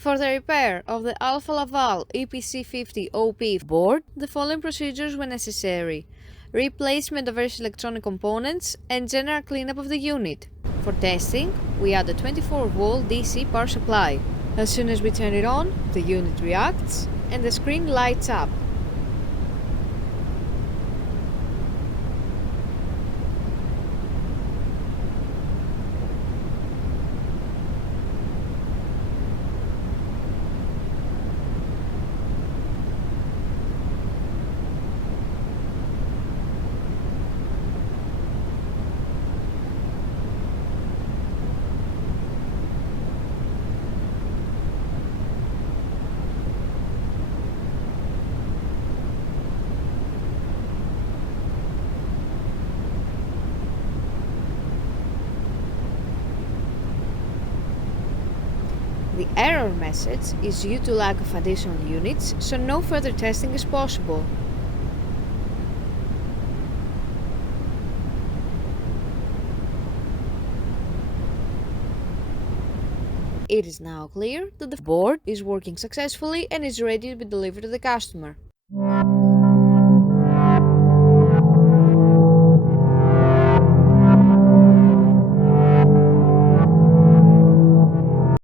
For the repair of the Alfa Laval EPC50 OP board, the following procedures were necessary: replacement of various electronic components and general cleanup of the unit. For testing, we add a 24-volt DC power supply. As soon as we turn it on, the unit reacts and the screen lights up. The error message is due to lack of additional units, so no further testing is possible. It is now clear that the board is working successfully and is ready to be delivered to the customer.